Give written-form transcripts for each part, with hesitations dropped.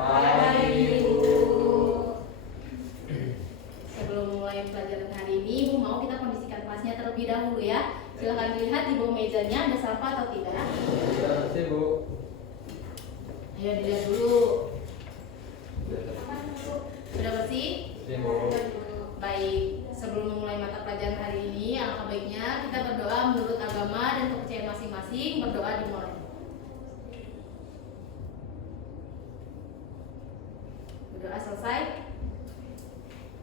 Pagi, Bu. Sebelum mulai pelajaran hari ini, Ibu mau kita kondisikan kelasnya terlebih dahulu ya. Silahkan dilihat di bawah mejanya ada sampah atau tidak. Sudah bersih, Bu. Ayo dilihat dulu. Sudah bersih? Bersih, Bu. Baik, sebelum memulai mata pelajaran hari ini, alangkah baiknya kita berdoa menurut agama dan kepercayaan masing-masing. Berdoa dimulai. Berdoa selesai.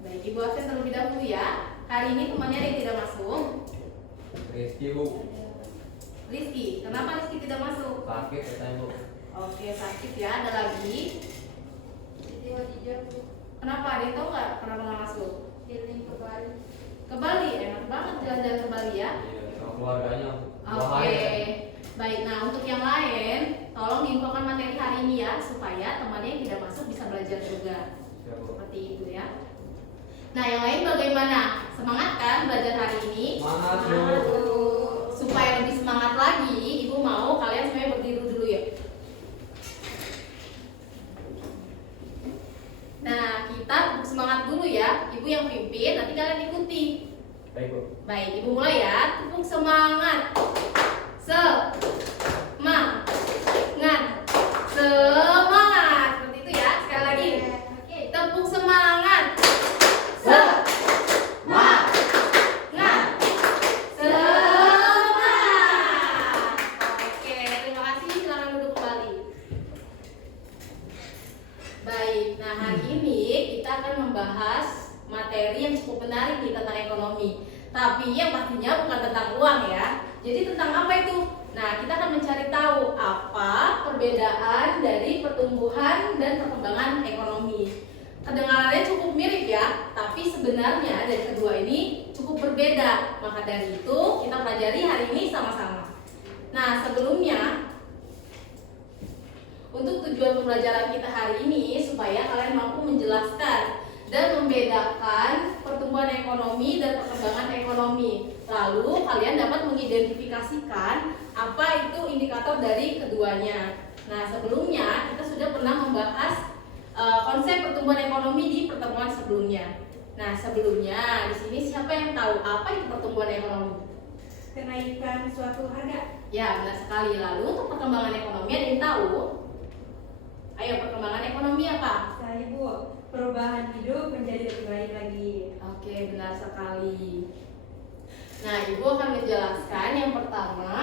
Baik, Ibu absen terlebih dahulu ya. Hari ini temannya ada yang tidak masuk. Rizky, Bu. Rizky, kenapa Rizky tidak masuk? Sakit katanya, Bu. Oke, sakit ya. Ada lagi? Kenapa? Ada yang tahu nggak kenapa nggak masuk? Ke Bali, enak banget jalan-jalan ke Bali ya. Iya, sama keluarganya. Oke, baik. Nah, untuk yang lain, tolong diinfokan materi hari ini ya, supaya temannya yang tidak masuk bisa belajar juga. Siap, Bu. Seperti itu ya. Nah, yang lain bagaimana? Semangat kan belajar hari ini? Semangat, Bu. Supaya lebih semangat lagi, Ibu mau kalian semuanya berdiri dulu ya. Nah, kita semangat dulu ya. Ibu yang pimpin, nanti kalian ikuti. Baik, Bu. Baik, Ibu mulai ya. Tepuk semangat. Semangat. Semangat. Seperti itu ya. Sekali lagi. Tepuk semangat. Semangat. Semangat. Oke, terima kasih. Silakan duduk kembali. Baik, nah hari ini kita akan membahas materi yang cukup menarik nih tentang ekonomi. Tapi yang pastinya bukan tentang uang ya. Jadi tentang apa itu? Nah, kita akan mencari tahu apa perbedaan dari pertumbuhan dan perkembangan ekonomi. Kedengarannya cukup mirip ya, tapi sebenarnya dari kedua ini cukup berbeda. Maka dari itu kita pelajari hari ini sama-sama. Nah, sebelumnya untuk tujuan pembelajaran kita hari ini supaya kalian mampu menjelaskan dan membedakan pertumbuhan ekonomi dan perkembangan ekonomi. Lalu kalian dapat mengidentifikasikan apa itu indikator dari keduanya. Nah, sebelumnya kita sudah pernah membahas konsep pertumbuhan ekonomi di pertemuan sebelumnya. Nah, sebelumnya di sini siapa yang tahu apa itu pertumbuhan ekonomi? Kenaikan suatu harga. Ya, benar sekali. Lalu untuk perkembangan ekonomi ada yang tahu? Ayo, perkembangan ekonomi apa? Saya, Bu, perubahan hidup menjadi lebih baik lagi. Oke, benar sekali. Nah, Ibu akan menjelaskan yang pertama,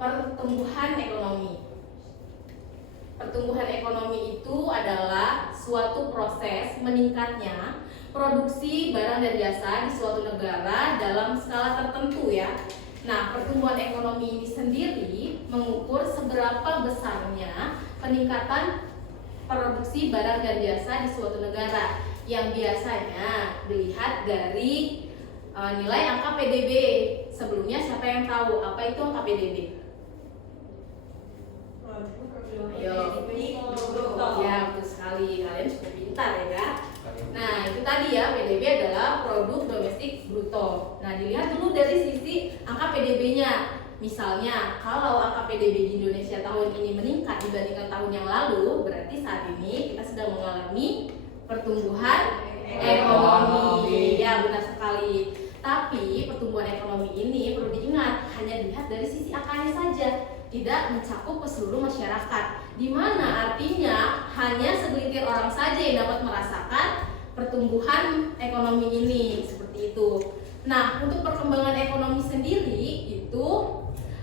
pertumbuhan ekonomi. Pertumbuhan ekonomi itu adalah suatu proses meningkatnya produksi barang dan jasa di suatu negara dalam skala tertentu ya. Nah, pertumbuhan ekonomi ini sendiri mengukur seberapa besarnya peningkatan produksi barang dan jasa di suatu negara yang biasanya dilihat dari nilai angka PDB. Sebelumnya siapa yang tahu apa itu angka PDB? Ayo. Ya, betul sekali. Kalian cukup pintar ya. Nah, itu tadi ya, PDB adalah produk domestik bruto. Nah, dilihat dulu dari sisi angka PDB-nya. Misalnya, kalau angka PDB di Indonesia tahun ini meningkat dibandingkan tahun yang lalu, berarti saat ini kita sedang mengalami pertumbuhan ekonomi. Ya, benar sekali. Tapi pertumbuhan ekonomi ini perlu diingat, hanya dilihat dari sisi angkanya saja, tidak mencakup ke seluruh masyarakat. Di mana artinya hanya segelintir orang saja yang dapat merasakan pertumbuhan ekonomi ini, seperti itu. Nah, untuk perkembangan ekonomi sendiri itu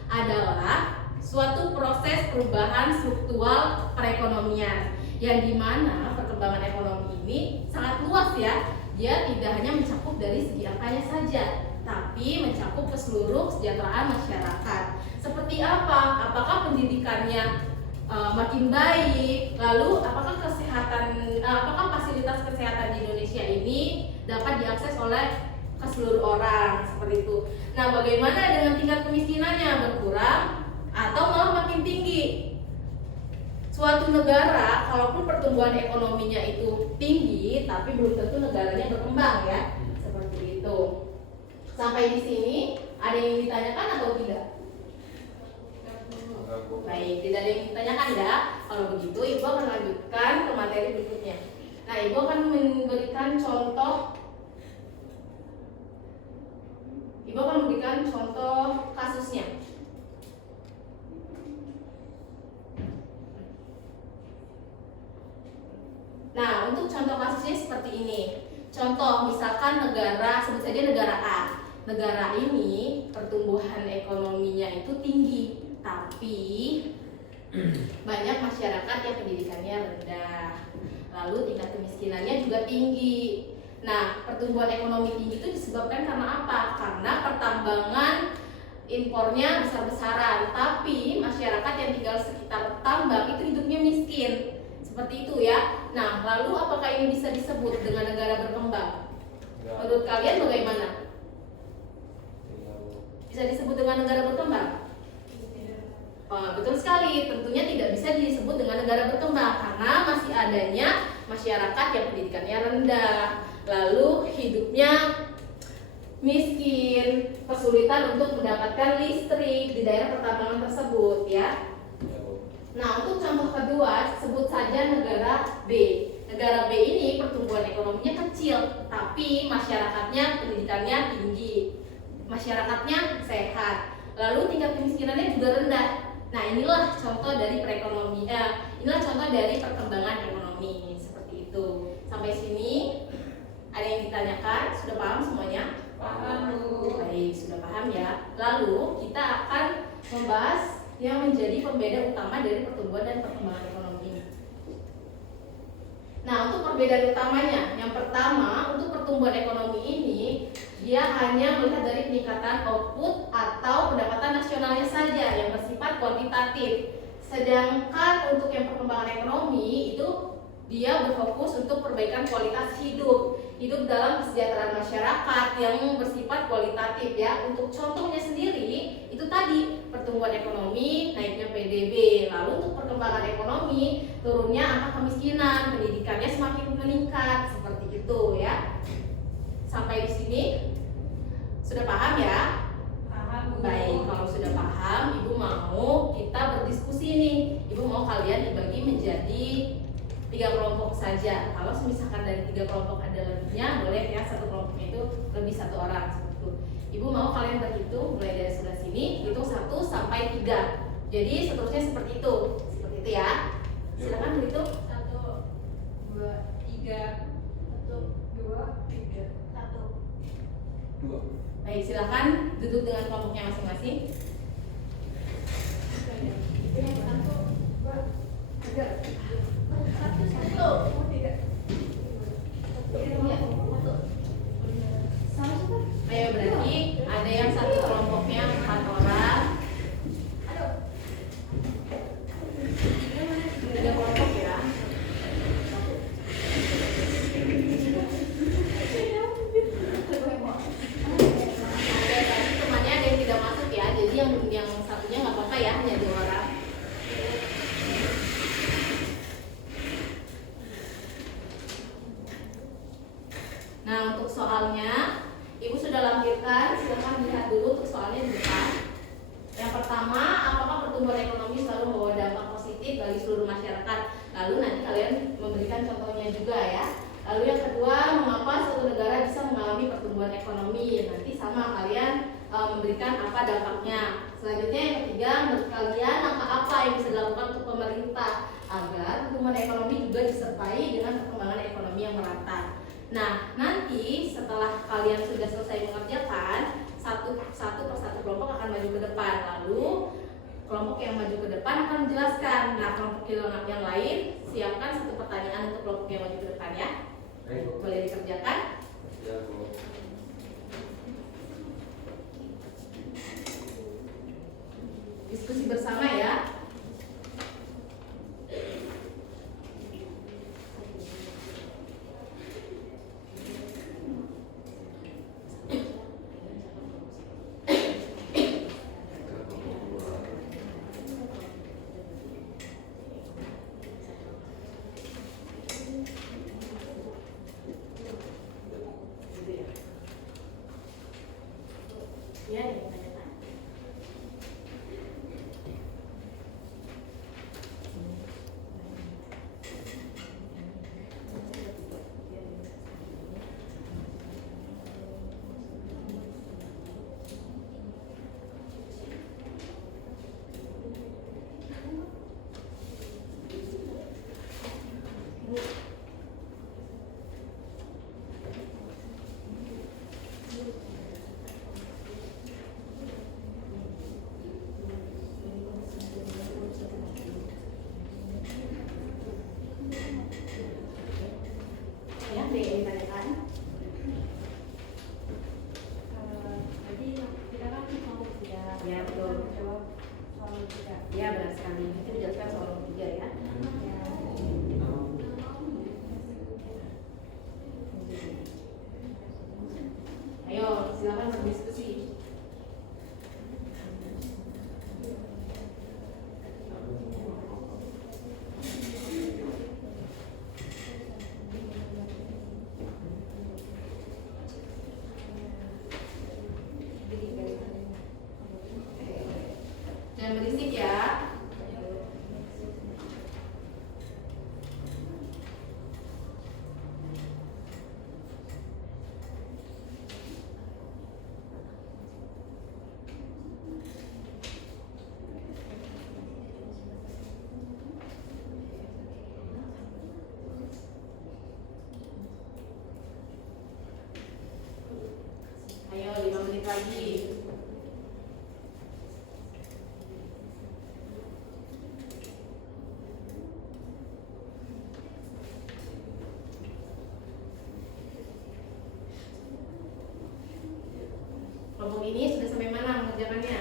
adalah suatu proses perubahan struktural perekonomian yang dimana perkembangan ekonomi ini sangat luas ya. Dia tidak hanya mencakup dari segi angkanya saja, tapi mencakup ke seluruh kesejahteraan masyarakat. Seperti apa? Apakah pendidikannya makin baik? Lalu apakah fasilitas kesehatan di Indonesia ini dapat diakses oleh ke seluruh orang, seperti itu. Nah, bagaimana dengan tingkat kemiskinannya, berkurang atau malah makin tinggi? Suatu negara, kalaupun pertumbuhan ekonominya itu tinggi, tapi belum tentu negaranya berkembang ya, seperti itu. Sampai di sini, ada yang ditanyakan atau tidak? Enggak, Bu. Baik, tidak ada yang ditanyakan ya. Kalau begitu, Ibu akan lanjutkan ke materi berikutnya. Nah, Ibu akan memberikan contoh. Ibu akan memberikan contoh kasusnya. Nah, untuk contoh kasusnya seperti ini. Contoh, misalkan negara, sebut saja negara A. Negara ini pertumbuhan ekonominya itu tinggi, tapi banyak masyarakat yang pendidikannya rendah. Lalu tingkat kemiskinannya juga tinggi. Nah, pertumbuhan ekonomi tinggi itu disebabkan karena apa? Karena pertambangan impornya besar-besaran, tapi masyarakat yang tinggal sekitar tambang itu hidupnya miskin. Seperti itu ya. Nah, lalu apakah ini bisa disebut dengan negara berkembang? Enggak. Menurut kalian bagaimana? Iya, Bu. Bisa disebut dengan negara berkembang? Betul sekali, tentunya tidak bisa disebut dengan negara berkembang karena masih adanya masyarakat yang pendidikannya rendah, lalu hidupnya miskin, kesulitan untuk mendapatkan listrik di daerah pertambangan tersebut ya. Iya, Bu. Nah, untuk contoh kedua, sebut saja negara B. Negara B ini pertumbuhan ekonominya kecil, tapi masyarakatnya pendidikannya tinggi, masyarakatnya sehat, lalu tingkat kemiskinannya juga rendah. Nah, inilah contoh dari inilah contoh dari perkembangan ekonomi seperti itu. Sampai sini ada yang ditanyakan? Sudah paham semuanya? Paham, Bu. Baik, sudah paham ya. Lalu kita akan membahas yang menjadi pembeda utama dari pertumbuhan dan perkembangan ekonomi. Nah, untuk perbedaan utamanya, yang pertama, untuk pertumbuhan ekonomi ini dia hanya melihat dari peningkatan output atau pendapatan nasionalnya saja yang bersifat kuantitatif. Sedangkan untuk yang perkembangan ekonomi itu dia berfokus untuk perbaikan kualitas hidup dalam kesejahteraan masyarakat yang bersifat kualitatif ya. Untuk contohnya sendiri itu tadi pertumbuhan ekonomi, naiknya PDB, lalu untuk perkembangan ekonomi turunnya angka kemiskinan, pendidikannya semakin meningkat seperti itu ya. Sampai di sini sudah paham ya? Paham, Bu. Baik, kalau sudah paham, Ibu mau kita berdiskusi nih. Ibu mau kalian dibagi menjadi 3 kelompok saja. Kalau misalkan dari 3 kelompok ada lebihnya, boleh ya satu kelompoknya itu lebih 1 orang seperti itu. Ibu mau kalian berhitung mulai dari sebelah sini, hitung 1 sampai 3. Jadi seterusnya seperti itu ya. Silakan berhitung. 1, 2, 3, 1, 2, 3, 1. 2. Baik, silakan duduk dengan kelompoknya masing-masing. Ayo, berarti ada yang satu kelompoknya 4 orang. 3 kelompok ya. Temannya ada yang tidak masuk ya, jadi yang satunya nggak apa-apa ya, hanya 2 orang. Nah, untuk soalnya Ibu sudah lampirkan, silahkan lihat dulu untuk soalnya di depan. Yang pertama, apakah pertumbuhan ekonomi selalu membawa dampak positif bagi seluruh masyarakat? Lalu nanti kalian memberikan contohnya juga ya. Lalu yang kedua, mengapa suatu negara bisa mengalami pertumbuhan ekonomi? Nanti sama kalian memberikan apa dampaknya. Selanjutnya yang ketiga, menurut kalian langkah apa yang bisa dilakukan untuk pemerintah agar pertumbuhan ekonomi juga disertai dengan perkembangan ekonomi yang merata. Nah, nanti setelah kalian sudah selesai mengerjakan, satu persatu kelompok akan maju ke depan. Lalu kelompok yang maju ke depan akan menjelaskan. Nah, kelompok yang lain siapkan 1 pertanyaan untuk kelompok yang maju ke depan ya. Baik, Bu. Boleh dikerjakan. Iya, Bu. Diskusi bersama ya. Ya, yang ditanyakan. lagi. Kelompok ini sudah sampai mana mengerjakannya?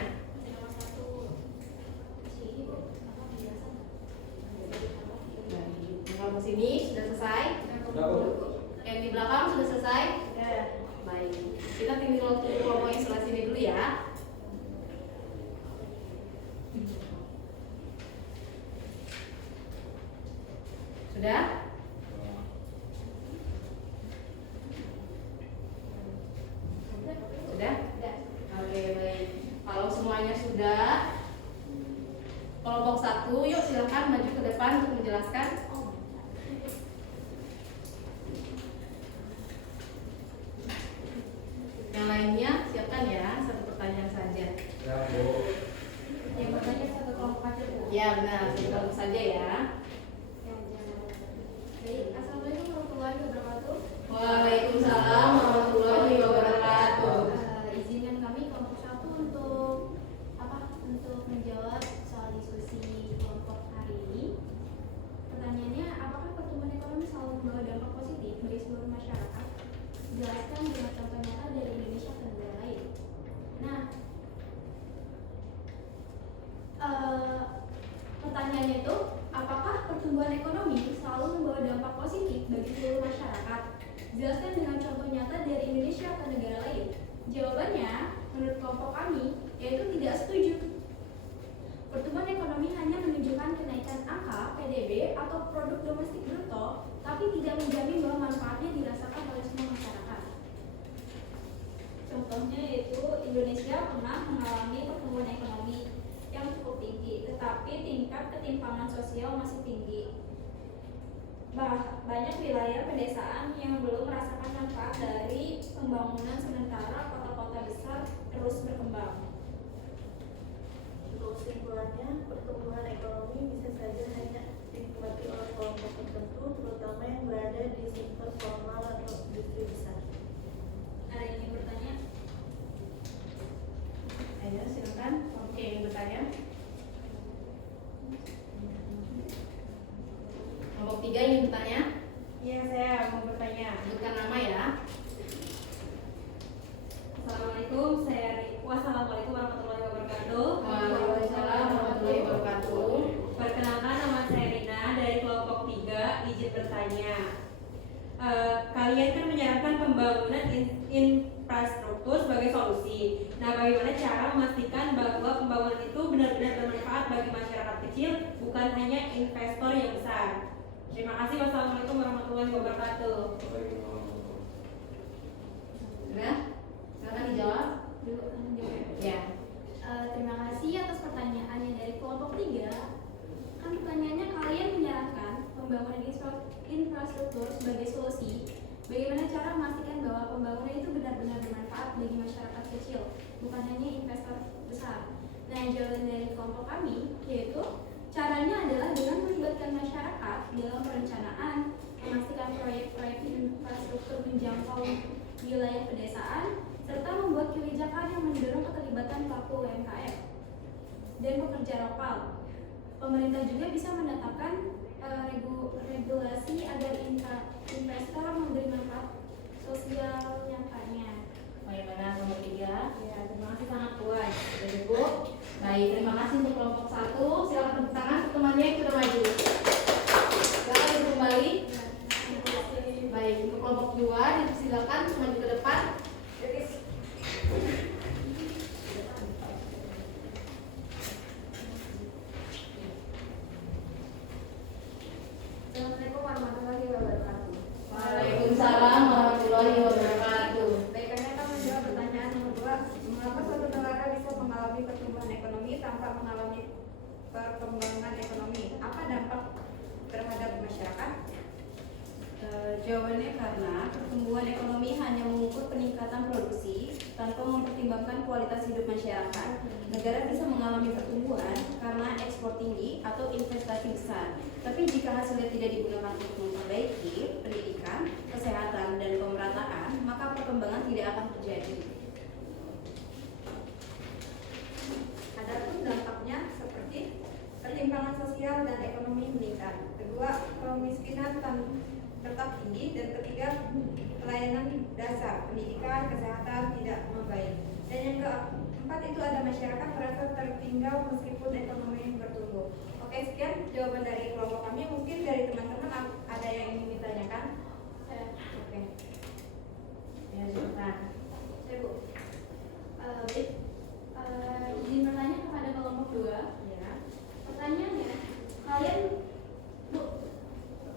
Kelompok sini sudah selesai? Yang di belakang sudah selesai? Baik. Kita tinggal kelompok yang sebelah sini dulu ya. Sudah? Sudah? Oke, baik. Kalau semuanya sudah, kelompok 1, yuk silakan maju ke depan untuk menjelaskan. Yang lainnya siapkan ya, satu pertanyaan saja. Ya, Bu. Yang bertanya satu kelompok aja, Bu. Ya benar, satu kelompok saja ya. Baik, assalamualaikum warahmatullahi wabarakatuh. Waalaikumsalam warahmatullahi wabarakatuh. Izinkan kami kelompok 1 untuk untuk menjawab soal diskusi kelompok hari ini. Pertanyaannya, apakah pertumbuhan ekonomi selalu membawa dampak positif bagi seluruh masyarakat? Jelaskan dengan contoh nyata dari Indonesia ke negara lain. Nah, pertanyaannya itu, apakah pertumbuhan ekonomi selalu membawa dampak positif bagi seluruh masyarakat? Jelaskan dengan contoh nyata dari Indonesia ke negara lain. Jawabannya, menurut kelompok kami, yaitu tidak setuju. Pertumbuhan ekonomi hanya menunjukkan kenaikan angka PDB atau produk domestik bruto, tapi tidak menjamin bahwa manfaatnya dirasakan oleh semua masyarakat. Contohnya yaitu Indonesia pernah mengalami pertumbuhan ekonomi yang cukup tinggi, tetapi tingkat ketimpangan sosial masih tinggi. Banyak wilayah pedesaan yang belum merasakan manfaat dari pembangunan, sementara kota-kota besar terus berkembang. Untuk kesimpulannya, pertumbuhan ekonomi bisa saja hanya dinikmati oleh kelompok tertentu, terutama yang berada di sektor formal atau industri besar. Ada yang ingin bertanya? Ayo silakan. Oke, yang bertanya. Kelompok 3 ingin bertanya? Iya, saya mau bertanya. Sebutkan nama ya. Wassalamualaikum warahmatullahi wabarakatuh. Waalaikumsalam warahmatullahi wabarakatuh. Perkenalkan, nama saya Rina dari kelompok 3, izin bertanya. Kalian kan menyarankan pembangunan infrastruktur sebagai solusi. Nah, bagaimana cara memastikan bahwa pembangunan itu benar-benar bermanfaat bagi masyarakat kecil, bukan hanya investor yang besar? Terima kasih. Wassalamualaikum warahmatullahi wabarakatuh. Sudah? Silakan dijawab. Ya. Terima kasih atas pertanyaannya dari kelompok 3. Kan pertanyaannya, kalian menyarankan pembangunan infrastruktur sebagai solusi. Bagaimana cara memastikan bahwa pembangunan itu benar-benar bermanfaat bagi masyarakat kecil, bukan hanya investor besar? Nah, jawaban dari kelompok kami yaitu caranya adalah dengan melibatkan masyarakat dalam perencanaan, memastikan proyek-proyek infrastruktur menjangkau wilayah pedesaan, serta membuat kebijakan yang mendorong keterlibatan pelaku UMKM dan pekerja lokal. Pemerintah juga bisa menetapkan regulasi agar investor memberi manfaat sosial nyatanya. Bagaimana kelompok 3? Ya, terima kasih, sangat puas. Sudah cukup? Baik, terima kasih untuk kelompok 1. Silakan tepuk tangan untuk temannya yang sudah maju. Silakan duduk kembali. Baik, untuk kelompok 2 dipersilakan untuk maju ke depan. Assalamualaikum warahmatullahi wabarakatuh. Waalaikumsalam warahmatullahi wabarakatuh. Baik, kami akan menjawab pertanyaan nomor 2. Mengapa suatu negara bisa mengalami pertumbuhan ekonomi tanpa mengalami perkembangan ekonomi? Apa dampak terhadap masyarakat? Jawabannya karena pertumbuhan ekonomi hanya mengukur peningkatan produksi tanpa mempertimbangkan kualitas hidup masyarakat. Negara bisa mengalami pertumbuhan karena ekspor tinggi atau investasi besar. Tapi jika hasilnya tidak digunakan untuk memperbaiki pendidikan, kesehatan, dan pemerataan, maka perkembangan tidak akan terjadi. Adapun dampaknya seperti ketimpangan sosial dan ekonomi meningkat. Kedua, kemiskinan tetap tinggi. Dan ketiga, pelayanan dasar, pendidikan, kesehatan tidak membaik. Dan yang keempat itu ada masyarakat merasa tertinggal meskipun ekonomi bertumbuh. Oke, sekian jawaban dari kelompok kami. Mungkin dari teman-teman ada yang ingin ditanyakan? Oke. Ya, silakan. Saya Bu. Baik. Izin bertanya kepada kelompok 2. Ya. Pertanyaannya, kalian Bu,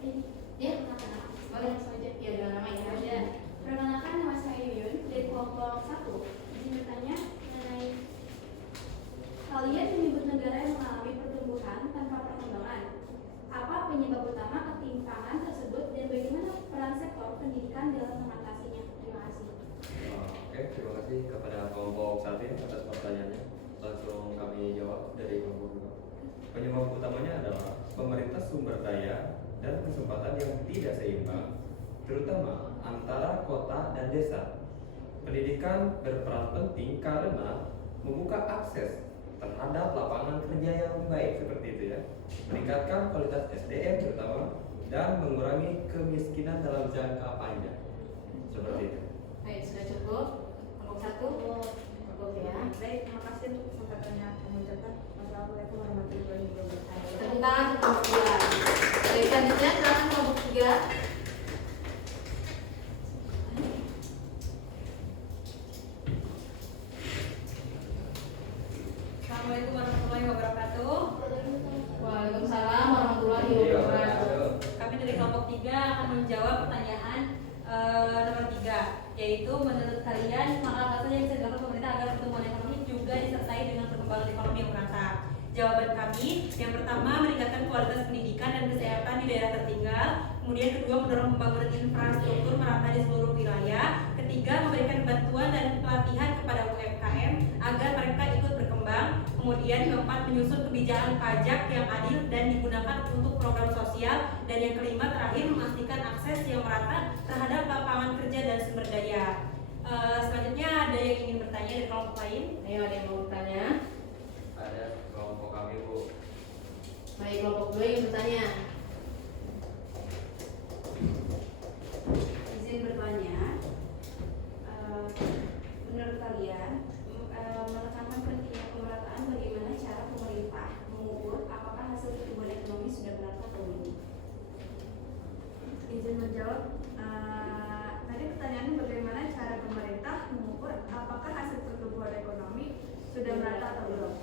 ini Ya. perkenalkan. Boleh langsung aja. Ya, dengan nama ya. Ada. Perkenalkan, nama saya Yuyun dari kelompok 1. Izin bertanya mengenai kalian menyebut negara yang mengalami pertumbuhan tanpa perkembangan. Apa penyebab utama ketimpangan tersebut dan bagaimana peran sektor pendidikan dalam mengatasinya? Terima kasih. Oke, terima kasih kepada kelompok 1 atas pertanyaannya. Langsung kami jawab dari kelompok 2. Penyebab utamanya adalah pemerintah sumber daya dan kesempatan yang tidak seimbang, terutama antara kota dan desa. Pendidikan berperan penting karena membuka akses terhadap lapangan kerja yang baik seperti itu ya, meningkatkan kualitas SDM terutama, dan mengurangi kemiskinan dalam jangka panjang. Seperti itu. Baik, sudah cukup. Kelompok 1 cukup ya. Baik, terima kasih untuk kesempatannya mengucapkan. Wassalamualaikum warahmatullahi wabarakatuh. Tepuk tangan untuk kelompok 2. Baik, selanjutnya silakan kelompok 3. Assalamualaikum warahmatullahi wabarakatuh. Waalaikumsalam warahmatullahi wabarakatuh. Kami dari kelompok 3 akan menjawab pertanyaan nomor 3, yaitu menurut kalian langkah apa saja yang bisa dilakukan pemerintah agar pertumbuhan ekonomi juga disertai dengan perkembangan ekonomi yang merata? Jawaban kami, yang pertama meningkatkan kualitas pendidikan dan kesehatan di daerah tertinggal. Kemudian kedua, mendorong pembangunan infrastruktur merata di seluruh wilayah. Ketiga, memberikan bantuan dan pelatihan kepada UMKM agar mereka ikut berkembang. Kemudian keempat, menyusun kebijakan pajak yang adil dan digunakan untuk program sosial. Dan yang kelima, terakhir, memastikan akses yang merata terhadap lapangan kerja dan sumber daya. Selanjutnya ada yang ingin bertanya dari kelompok lain? Ayo, ada yang mau bertanya? Ada kelompok kami Bu. Baik, kelompok 2 yang bertanya. Izin bertanya, menurut kalian menekankan pentingnya pemerataan, bagaimana cara pemerintah mengukur apakah hasil pertumbuhan ekonomi sudah merata atau belum? Izin menjawab. Tadi pertanyaannya bagaimana cara pemerintah mengukur apakah hasil pertumbuhan ekonomi sudah merata atau belum?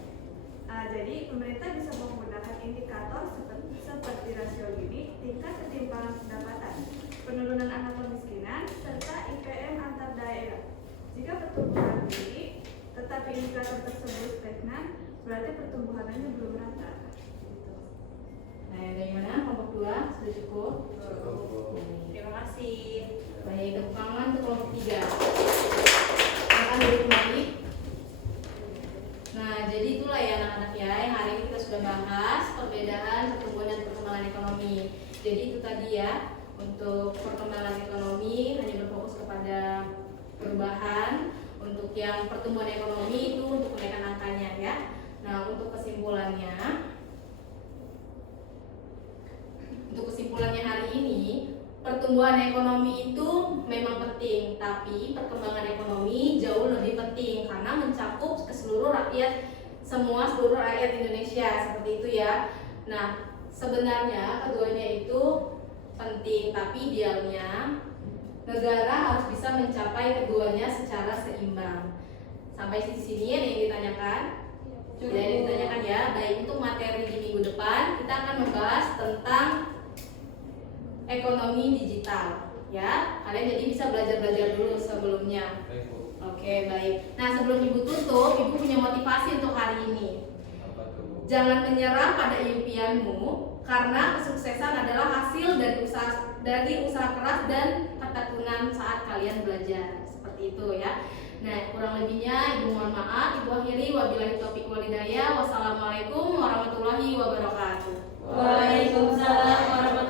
Jadi pemerintah bisa menggunakan indikator seperti rasio Gini, tingkat ketimpangan pendapatan, penurunan angka kemiskinan, serta IPM antar daerah. Jika pertumbuhan tinggi, tetapi indikator tersebut stagnan, berarti pertumbuhannya belum merata. Gitu. Nah, dari mana? Kelompok 2 sudah cukup? Cukup Bu. Terima kasih. Baik, tepuk tangan untuk kelompok 3. Silakan duduk kembali. Nah, jadi itulah ya anak-anak ya, yang hari ini kita sudah bahas perbedaan pertumbuhan dan perkembangan ekonomi. Jadi itu tadi ya, untuk perkembangan ekonomi hanya berfokus kepada perubahan. Untuk yang pertumbuhan ekonomi itu untuk kenaikan angkanya ya. Nah, untuk kesimpulannya hari ini, pertumbuhan ekonomi itu memang penting, tapi perkembangan ekonomi jauh lebih penting karena mencakup ke seluruh rakyat Indonesia, seperti itu ya. Nah, sebenarnya keduanya itu penting, tapi idealnya negara harus bisa mencapai keduanya secara seimbang. Sampai di sini ada yang ditanyakan? Sudah ada yang ditanyakan ya. Baik, untuk materi di minggu depan kita akan membahas tentang ekonomi digital ya. Kalian jadi bisa belajar dulu sebelumnya. Baik Bu. Oke, baik. Nah, sebelum Ibu tutup, Ibu punya motivasi untuk hari ini. Apa tuh Bu? Jangan menyerah pada impianmu, karena kesuksesan adalah hasil dari usaha keras dan ketekunan saat kalian belajar. Seperti itu ya. Nah, kurang lebihnya Ibu mohon maaf. Ibu akhiri, wabillahi taufiq wal hidayah. Wassalamualaikum warahmatullahi wabarakatuh. Waalaikumsalam warahmatullahi